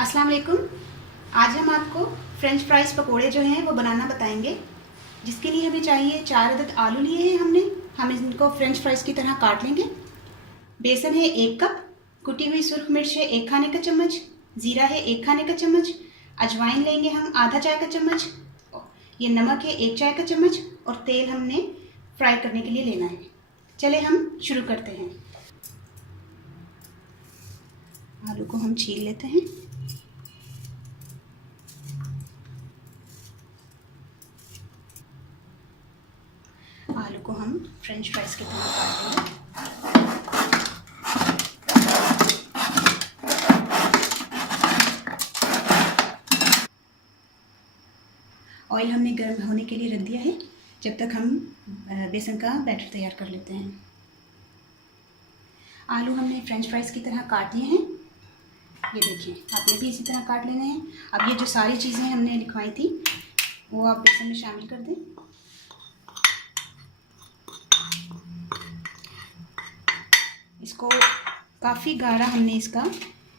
अस्सलाम वालेकुम। आज हम आपको फ्रेंच फ्राइज़ पकोड़े जो हैं वो बनाना बताएंगे। जिसके लिए हमें चाहिए 4 अदद आलू लिए हैं हमने। हम इनको फ्रेंच फ्राइज़ की तरह काट लेंगे। बेसन है 1 कप, कुटी हुई सुरख मिर्च है 1 खाने का चम्मच, ज़ीरा है 1 खाने का चम्मच, अजवाइन लेंगे हम आधा चाय का चम्मच, ये नमक है 1 चाय का चम्मच और तेल हमने फ्राई करने के लिए लेना है। चले हम शुरू करते हैं। आलू को हम छील लेते हैं। आलू को हम फ्रेंच फ्राइज़ की तरह काट लेंगे। ऑयल हमने गर्म होने के लिए रख दिया है। जब तक हम बेसन का बैटर तैयार कर लेते हैं। आलू हमने फ्रेंच फ्राइज़ की तरह काट लिए हैं। ये देखिए, आपने भी इसी तरह काट लेने हैं। अब ये जो सारी चीज़ें हमने लिखवाई थी वो आप बेसन में शामिल कर दें। इसको काफ़ी गाढ़ा हमने इसका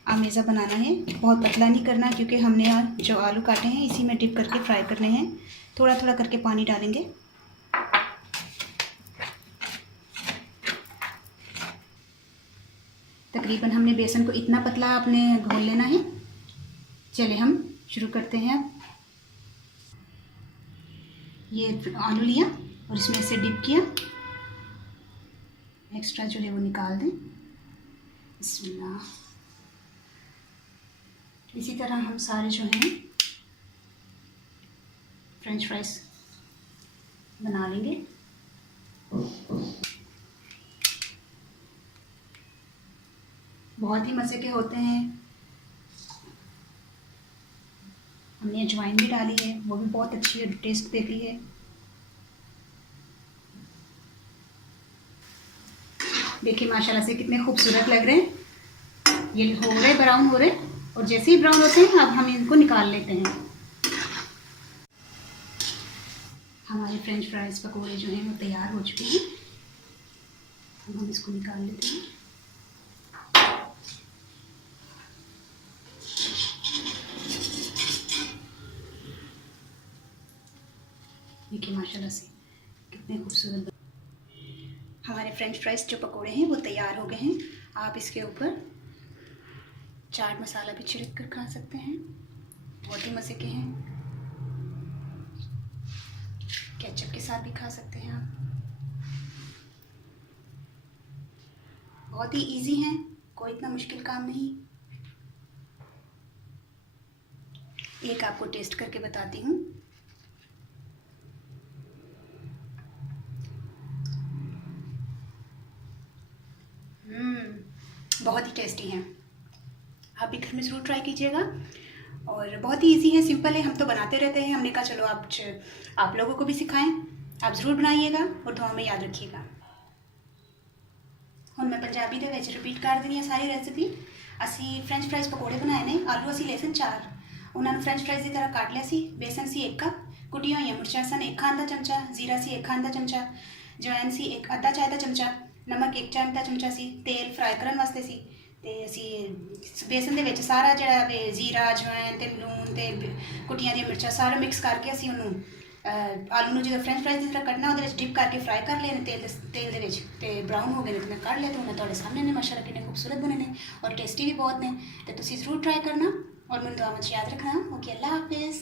आमेज़ा बनाना है, बहुत पतला नहीं करना, क्योंकि हमने आज जो आलू काटे हैं इसी में डिप करके फ्राई करने हैं। थोड़ा थोड़ा करके पानी डालेंगे। तकरीबन हमने बेसन को इतना पतला अपने घोल लेना है। चले हम शुरू करते हैं। ये आलू लिया और इसमें से डिप किया। एक्स्ट्रा जो है वो निकाल दें। बिस्मिल्लाह। इसी तरह हम सारे जो हैं फ्रेंच फ्राइज़ बना लेंगे। बहुत ही मज़े के होते हैं। हमने अजवाइन भी डाली है, वो भी बहुत अच्छी टेस्ट देती है। देखिए माशाल्लाह से कितने खूबसूरत लग रहे हैं। ये हो रहे ब्राउन हो रहे, और जैसे ही ब्राउन होते हैं अब हम इनको निकाल लेते हैं। हमारे फ्रेंच फ्राइज़ पकोड़े जो हैं वो तैयार हो चुके हैं। अब हम इसको निकाल लेते हैं। देखिए माशाल्लाह से कितने खूबसूरत हमारे फ्रेंच फ्राइज़ जो पकोड़े हैं वो तैयार हो गए हैं। आप इसके ऊपर चाट मसाला भी छिड़क कर खा सकते हैं, बहुत ही मज़े के हैं। केचप के साथ भी खा सकते हैं आप। बहुत ही इजी हैं, कोई इतना मुश्किल काम नहीं। एक आपको टेस्ट करके बताती हूँ। बहुत ही टेस्टी हैं। आप भी घर में ज़रूर ट्राई कीजिएगा। और बहुत ही इजी है, सिंपल है। हम तो बनाते रहते हैं, हमने कहा चलो आप लोगों को भी सिखाएं। आप ज़रूर बनाइएगा और दुआ में याद रखिएगा। ਹੁਣ मैं पंजाबी ਦੇ ਵਿੱਚ रिपीट कर देनी है सारी रेसिपी। ਅਸੀਂ फ्रेंच फ्राइज़ पकौड़े बनाए ने। आलू ਅਸੀਂ ਲਏ ਸਨ 4, ਉਹਨਾਂ ਨੂੰ फ्रेंच फ्राइज़ की तरह काट लिया सी। बेसन सी 1 कप, कुटिया हुई मिर्चां सन 1 खाने का चमचा, जीरा सी 1 खाने का चमचा, जवैन सी 1 आधा चाय का चमचा, नमक 1 चाय का चमचा सी, तेल फ्राई करने वास्ते सी। ਤੇ ਅਸੀਂ बेसन ਦੇ ਵਿੱਚ ਸਾਰਾ ਜਿਹੜਾ ਵੇ जीरा अजवाइन ਤੇ ਲੂਣ ਤੇ ਕੁਟੀਆਂ ਦੀਆਂ ਮਿਰਚਾਂ ਸਾਰਾ ਮਿਕਸ ਕਰਕੇ ਅਸੀਂ ਉਹਨੂੰ आलू ਨੂੰ ਜਦੋਂ फ्रेंच फ्राइज़ ਦੀ ਤਰ੍ਹਾਂ ਕੱਟਣਾ ਉਹਦੇ ਵਿੱਚ ਡਿਪ ਕਰਕੇ फ्राई कर लेने तेल ਦੇ ਵਿੱਚ। ਤੇ ब्राउन हो गए ने तो मैं ਕੱਢ ਲਿਆ। ਤੇ ਹੁਣ ਤੁਹਾਡੇ ਸਾਹਮਣੇ ਨੇ माशाल्लाह कितने खूबसूरत बने ने और टेस्टी भी बहुत ने। तो तुसी ज़रूर ट्राई करना और मैं दुआ में याद रखना। ओके, अल्लाह हाफिज़।